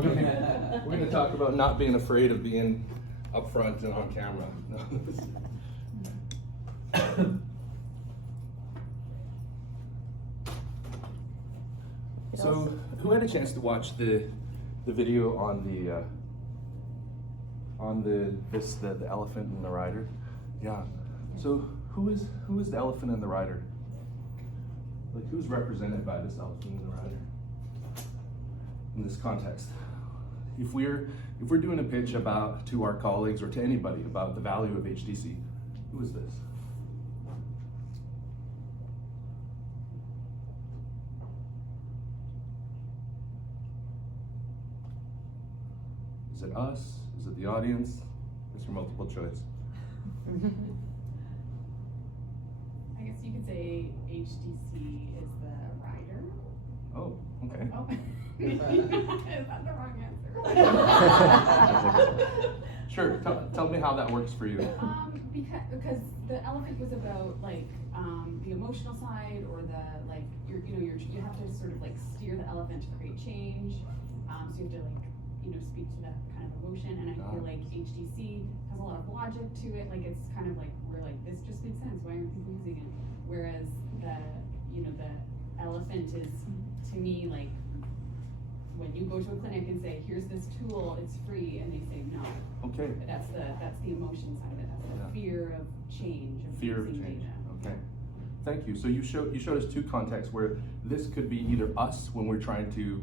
we're gonna talk about not being afraid of being up front and on camera. So, who had a chance to watch the video on the elephant and the rider? Yeah. So who is the elephant and the rider? Like, who's represented by this elephant and the rider in this context? If we're doing a pitch to our colleagues or to anybody about the value of HTC, who is this? Is it us? Is it the audience? It's your multiple choice. I guess you could say HTC is the rider. Oh, okay. Oh. Is that the wrong answer? Sure. Tell me how that works for you. Because the elephant was about like the emotional side, or the like you have to sort of like steer the elephant to create change. So you have to speak to that kind of emotion, and I feel like HTC has a lot of logic to it. Like, it's kind of like, we're like, this just makes sense, why aren't people using it? Whereas the elephant is, to me, like, when you go to a clinic and say, here's this tool, it's free, and they say no. Okay. That's the emotion side of it. That's the fear of change, of fear of using change. data. Okay. Thank you. So you showed us two contexts where this could be either us when we're trying to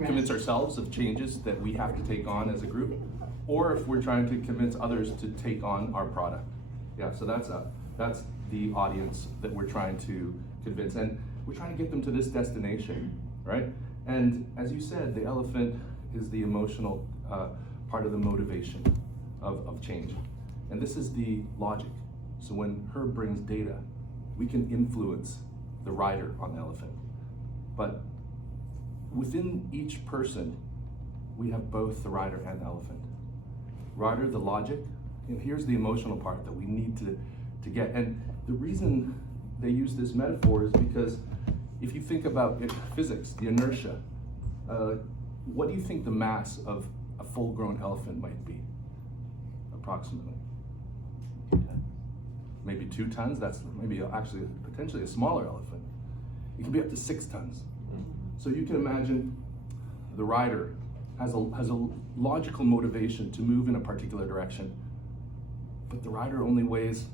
convince ourselves of changes that we have to take on as a group, or if we're trying to convince others to take on our product. Yeah, so that's the audience that we're trying to convince, and we're trying to get them to this destination, right? And as you said, the elephant is the emotional part of the motivation of change. And this is the logic. So when Herb brings data, we can influence the rider on the elephant. But within each person, we have both the rider and the elephant. Rider, the logic, and here's the emotional part that we need to get. And the reason they use this metaphor is because if you think about physics, the inertia, what do you think the mass of a full-grown elephant might be, approximately? Maybe 2 tons. That's maybe actually potentially a smaller elephant. It can be up to 6 tons. So you can imagine the rider has a logical motivation to move in a particular direction, but the rider only weighs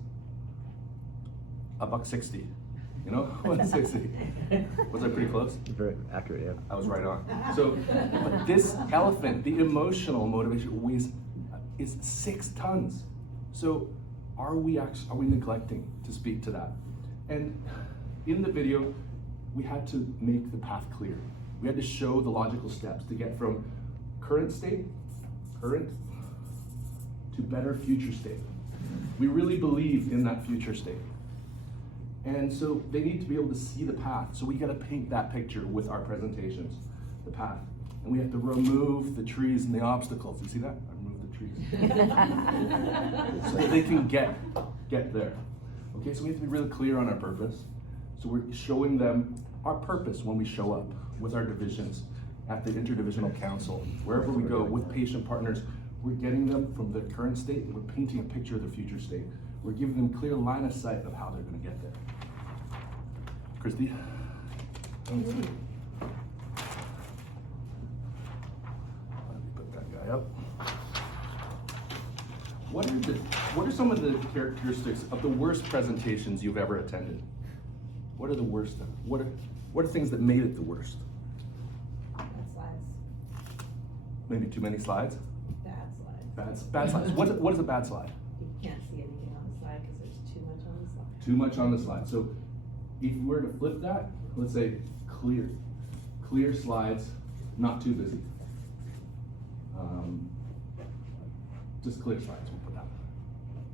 $160. You know, 160. Was I pretty close? Very accurate, yeah. I was right on. So, but this elephant, the emotional motivation is 6 tons. So, are we neglecting to speak to that? And in the video, we had to make the path clear. We had to show the logical steps to get from current to better future state. We really believe in that future state. And so they need to be able to see the path. So we gotta paint that picture with our presentations, the path. And we have to remove the trees and the obstacles. You see that? I removed the trees. So that they can get there. Okay, so we have to be really clear on our purpose. So we're showing them our purpose when we show up with our divisions at the Interdivisional Council. Wherever we go with patient partners, we're getting them from the current state, and we're painting a picture of the future state. We're giving them clear line of sight of how they're gonna get there. Christy? Let me put that guy up. What are some of the characteristics of the worst presentations you've ever attended? What are the worst? What are things that made it the worst? Bad slides. Maybe too many slides? Bad slides. Bad slides. What is a bad slide? You can't see anything on the slide because there's too much on the slide. Too much on the slide. So if we were to flip that, let's say clear slides, not too busy. Just clear slides, we'll put that.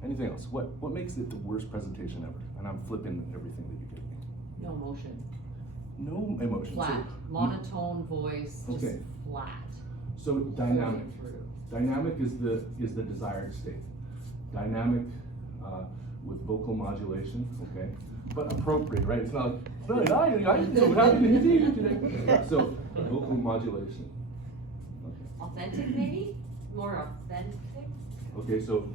Anything else? What makes it the worst presentation ever? And I'm flipping everything that you give me. No motion. No emotion. Flat. Monotone voice, just Okay. flat. So dynamic. Through. Dynamic is the desired state. Dynamic with vocal modulation, okay? But appropriate, right? It's not, I'm so happy to see you today. So, vocal modulation. Authentic, maybe? More authentic? Okay, so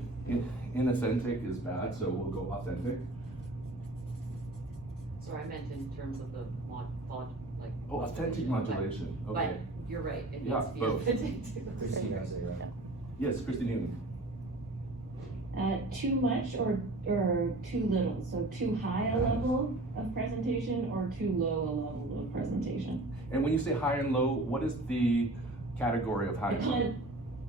inauthentic is bad, so we'll go authentic. Sorry, I meant in terms of the like. Oh, authentic modulation, okay. But you're right, it Yeah, needs to be both. authentic too. Christina, say right. Yes, Christy Newman. Too much or too little? So too high a level of presentation or too low a level of presentation? And when you say high and low, what is the category of high and low?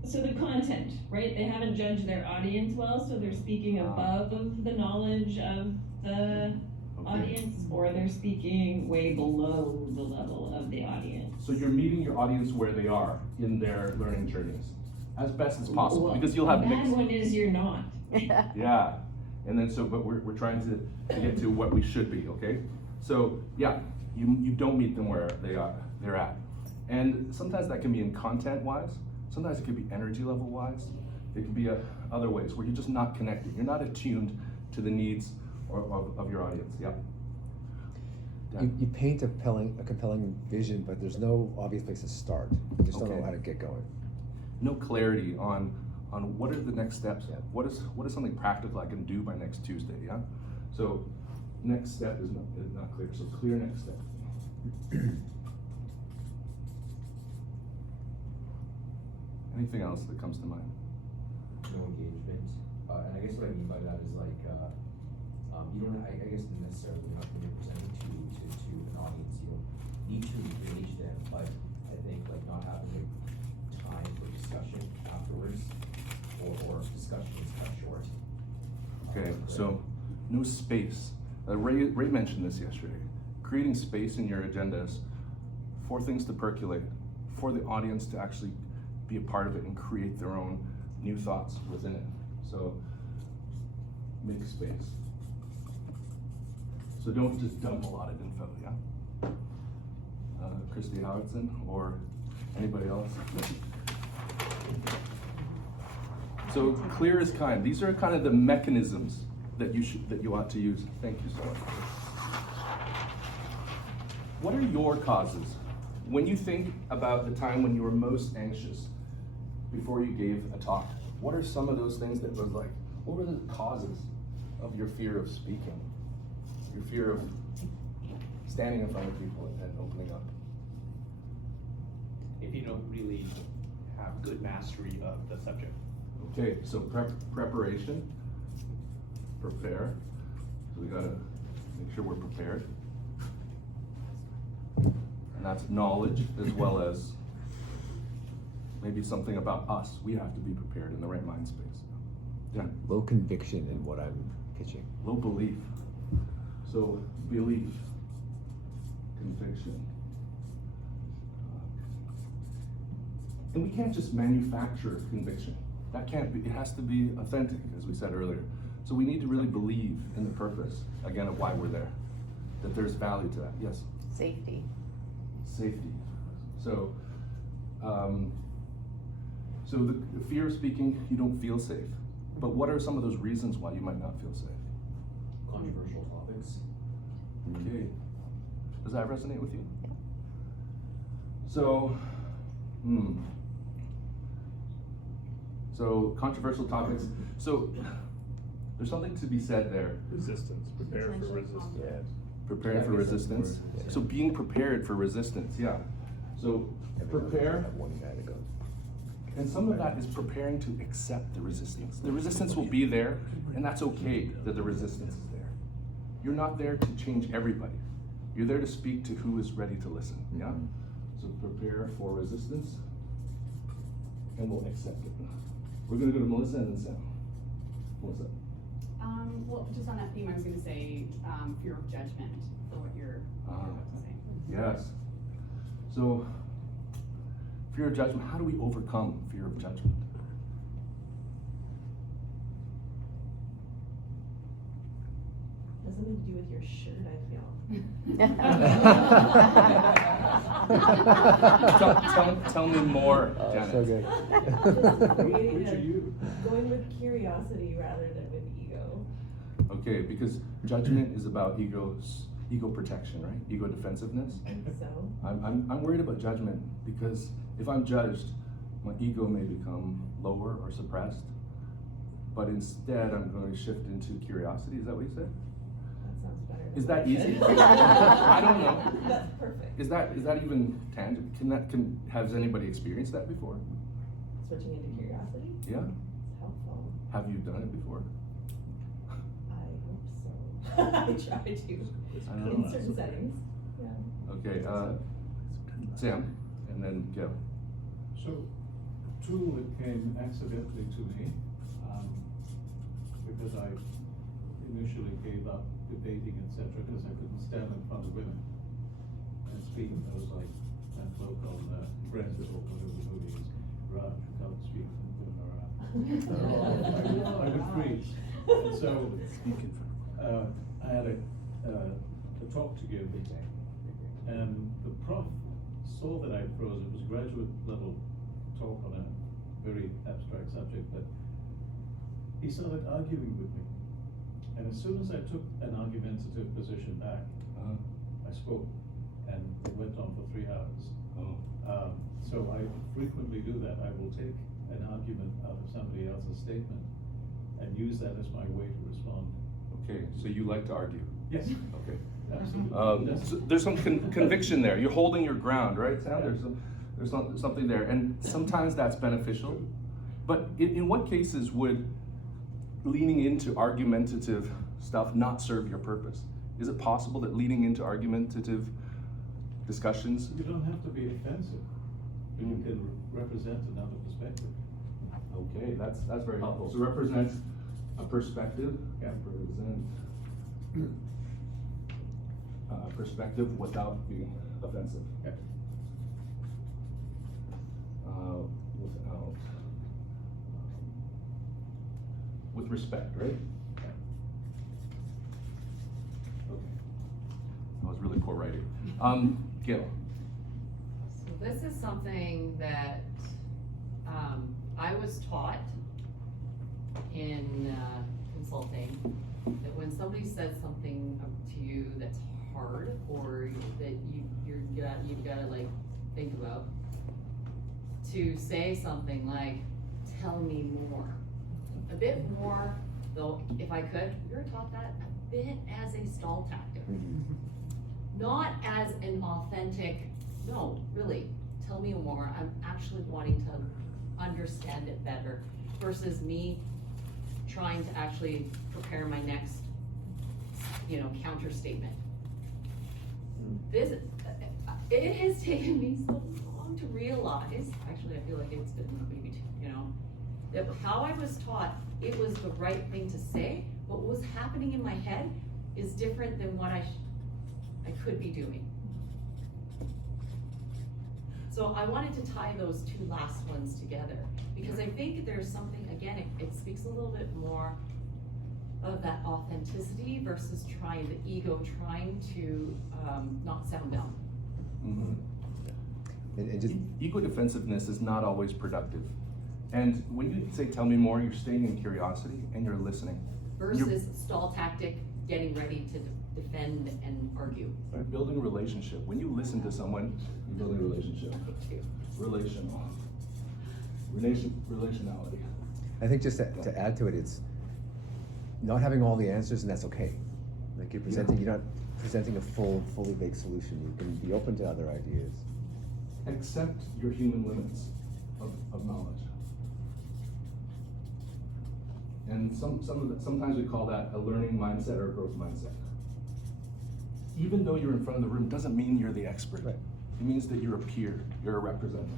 So the content, right? They haven't judged their audience well, so they're speaking Ah. above of the knowledge of the Okay. audience, or they're speaking way below the level of the audience. So you're meeting your audience where they are in their learning journeys, as best as possible, Well, because you'll have the bad mixed. one is you're not. Yeah, and then but we're trying to get to what we should be, okay? So, yeah, you don't meet them where they're at. And sometimes that can be in content-wise, sometimes it can be energy level-wise, it can be other ways where you're just not connected, you're not attuned to the needs of your audience, yeah. You paint a compelling vision, but there's no obvious place to start. You just don't know Okay. how to get going. No clarity on what are the next steps, Yeah. what is something practical I can do by next Tuesday, yeah? So, next step is not clear, so clear next step. Anything else that comes to mind? No engagement, and I guess what I mean by that is like, you don't, I guess necessarily not when you're presenting to an audience, you don't need to engage them, but I think like not having like time for discussion afterwards, or discussion is cut short. Okay, so no space. Ray mentioned this yesterday. Creating space in your agendas for things to percolate, for the audience to actually be a part of it and create their own new thoughts within it. So make space. So don't just dump a lot of info, yeah? Christy Howardson or anybody else? So clear is kind. These are kind of the mechanisms that you ought to use. Thank you so much. What are your causes? When you think about the time when you were most anxious before you gave a talk, what are some of those things that was like, what were the causes of your fear of speaking? Your fear of standing in front of people and opening up? If you don't really have good mastery of the subject. Okay, so preparation, prepare. So we gotta make sure we're prepared. And that's knowledge as well as maybe something about us. We have to be prepared in the right mind space. Yeah, Low conviction in what I'm pitching. low belief. So belief, conviction. And we can't just manufacture conviction. That can't be, it has to be authentic, as we said earlier. So we need to really believe in the purpose, again, of why we're there. That there's value to that, yes? Safety. Safety. So, so the fear of speaking, you don't feel safe. But what are some of those reasons why you might not feel safe? Controversial topics. Okay. Does that resonate with you? So, So controversial topics. So there's something to be said there. Resistance, prepare for resistance. Yeah. Preparing Yeah, for I guess that's resistance. the word, yeah. So being prepared for resistance, yeah. So Everyone prepare, has one guy that goes. and some of that is preparing to accept the resistance. The resistance will be there, and that's okay that the resistance is there. You're not there to change everybody. You're there to speak to who is ready to listen, yeah? So prepare for resistance, and we'll accept it. We're gonna go to Melissa and then Sam. Melissa. Well, just on that theme, I was gonna say, fear of judgment for what you're about to say. Yes. So, fear of judgment, how do we overcome fear of judgment? Has something to do with your shirt, I feel. Tell me more, Janet. So good. Creating Which are you? Going with curiosity rather than with ego. Okay, because judgment is about ego protection, right? Ego defensiveness. So, I'm worried about judgment because if I'm judged, my ego may become lower or suppressed. But instead, I'm going to shift into curiosity. Is that what you said? that sounds better. Is that easy? I don't know. That's perfect. Is that even tangible? Has anybody experienced that before? Switching into curiosity, Yeah. it's helpful. Have you done it before? I hope so. I try to, I don't in know. certain settings, yeah. Okay, Sam, and then Gil. So, tool that came accidentally to me, because I initially gave up debating, etc., because I couldn't stand in front of women and speak. I was like that bloke on Friends or whatever the movie is, Raj, who can't speak when women are around. I would freeze. And so, I had a talk to give, and the prof saw that I froze. It was a graduate level talk on a very abstract subject, but he started arguing with me. And as soon as I took an argumentative position back, I spoke, and it went on for 3 hours. So I frequently do that. I will take an argument out of somebody else's statement and use that as my way to respond. Okay, so you like to argue. Yes. Okay. Absolutely. Yes. So there's some conviction there. You're holding your ground, right, Sam? There's something there, and sometimes that's beneficial. But in what cases would leaning into argumentative stuff not serve your purpose? Is it possible that leaning into argumentative discussions? You don't have to be offensive, but you can represent another perspective. Okay, that's very helpful. So represent a perspective. Yeah. Represent perspective without being offensive. Yeah. With respect, right? Yeah. Okay. That was really poor writing. Gil. So this is something that, I was taught in, consulting, that when somebody says something to you that's hard, or that you've gotta like think about, to say something like, tell me more. A bit more, though, if I could, we were taught that a bit as a stall tactic. Not as an authentic, no, really, tell me more, I'm actually wanting to understand it better, versus me trying to actually prepare my next, counter statement. This, it has taken me so long to realize, actually I feel like it's been maybe that how I was taught, it was the right thing to say, but what was happening in my head is different than what I could be doing. So I wanted to tie those two last ones together, because I think there's something, again, it speaks a little bit more of that authenticity versus the ego trying to not sound dumb. Mm-hmm. And just, Ego defensiveness is not always productive. And when you say tell me more, you're staying in curiosity and you're listening. Versus stall tactic, getting ready to defend and argue. You're building a relationship. When you listen to someone, you're building a relationship. Relationality. I think just to add to it, it's not having all the answers, and that's okay. Like you're not presenting a fully baked solution. You can be open to other ideas. Accept your human limits of knowledge. And sometimes we call that a learning mindset or a growth mindset. Even though you're in front of the room, doesn't mean you're the expert. Right. It means that you're a peer, you're a representative.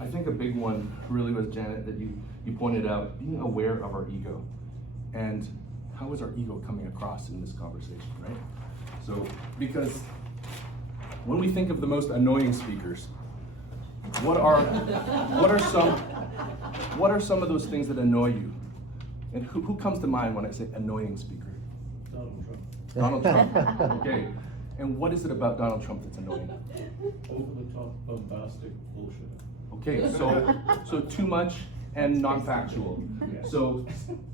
I think a big one really was, Janet, that you pointed out, being aware of our ego. And how is our ego coming across in this conversation, right? So, because when we think of the most annoying speakers, what are some of those things that annoy you? And who comes to mind when I say annoying speaker? Donald Trump. Donald Trump. Okay. And what is it about Donald Trump that's annoying? Over the top, bombastic bullshit. Okay, so too much and non-factual. So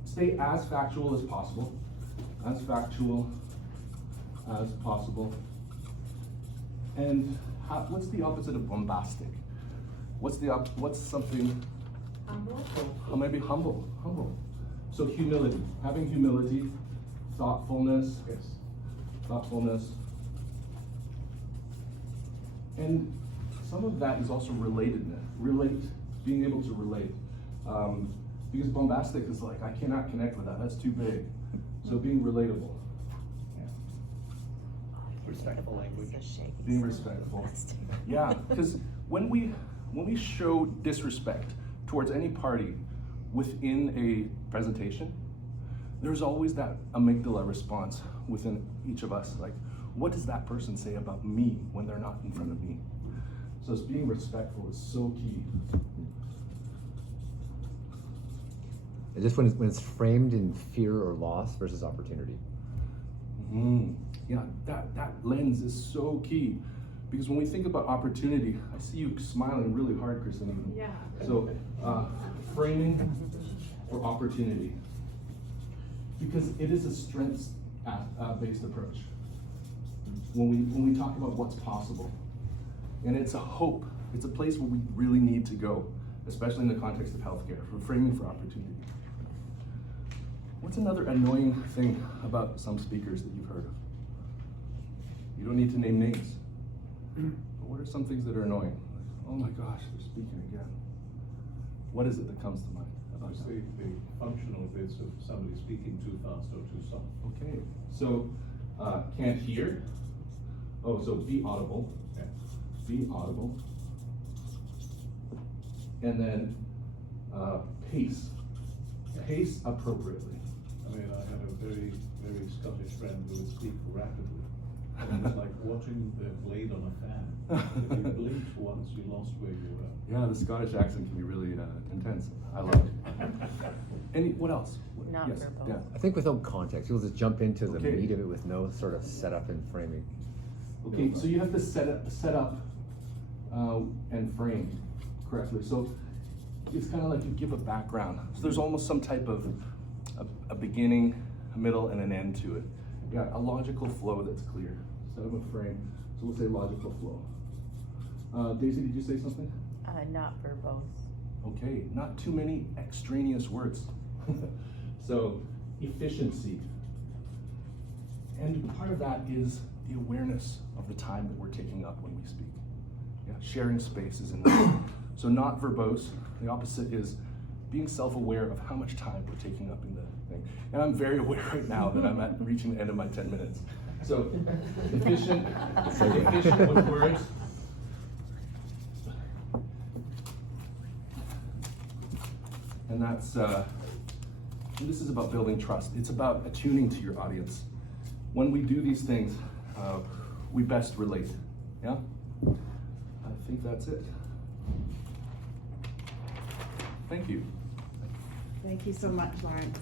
stay as factual as possible, as factual as possible. And what's the opposite of bombastic? What's something? Humble. Maybe humble. So humility, having humility, thoughtfulness, and some of that is also relatedness. Being able to relate. Because bombastic is like, I cannot connect with that, that's too big. So being relatable. Respectful language. Being respectful. Yeah, because when we show disrespect towards any party within a presentation, there's always that amygdala response within each of us. Like, what does that person say about me when they're not in front of me? So being respectful is so key. And just when it's framed in fear or loss versus opportunity. Yeah, that lens is so key. Because when we think about opportunity, I see you smiling really hard, Christina. Yeah. So, framing for opportunity. Because it is a strengths-based approach. When we talk about what's possible. And it's a hope. It's a place where we really need to go, especially in the context of healthcare, for framing for opportunity. What's another annoying thing about some speakers that you've heard of? You don't need to name names. But what are some things that are annoying? Like, oh my gosh, they're speaking again. What is it that comes to mind? It's the functional bits of somebody speaking too fast or too soft. Okay, so can't hear. Oh, so be audible. Yeah. Be audible. And then pace. Pace appropriately. I mean, I had a very, very Scottish friend who would speak rapidly. And it was like watching the blade on a fan. If you blinked once, you lost where you were. Yeah, the Scottish accent can be really intense. I love it. What else? Not Yes, verbal. yeah. I think without context, you'll just jump into the Okay. meat of it with no sort of setup and framing. Okay, so you have to set up and frame correctly. So it's kind of like you give a background. So there's almost some type of a beginning, a middle, and an end to it. Yeah, a logical flow that's clear. Set up a frame. So we'll say logical flow. Daisy, did you say something? Not verbose. Okay, not too many extraneous words. So efficiency. And part of that is the awareness of the time that we're taking up when we speak. Yeah, sharing space is important. So not verbose. The opposite is being self-aware of how much time we're taking up in the thing. And I'm very aware right now that I'm reaching the end of my 10 minutes. So efficient with words. And this is about building trust. It's about attuning to your audience. When we do these things, we best relate. Yeah? I think that's it. Thank you. Thank you so much, Lawrence.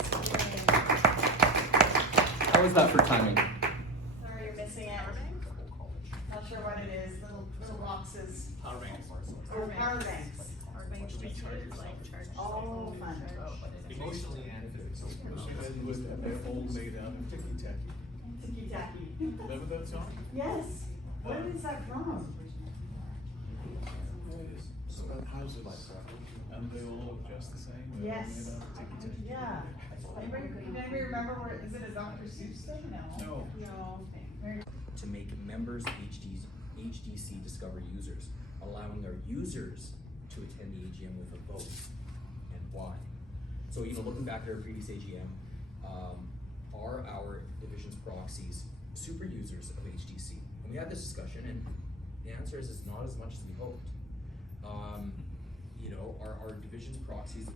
How was that for timing? Sorry you're missing it. Not sure what it is, little boxes. Power banks. Oh, power banks. Oh, fun. Emotionally and physically. They're all made out of ticky tacky. Ticky tacky. Remember that song? Yes. Where is that from? It's about houses. And they all look just the same. They're all Yes. made out of ticky tacky. Yeah. Anybody remember where, is it a Dr. Seuss thing? No. No. Very to make members HDC Discover users, allowing our users to attend the AGM with a vote, and why. So, looking back at our previous AGM, are our division's proxies super users of HDC? And we had this discussion, and the answer is it's not as much as we hoped. Are our division's proxies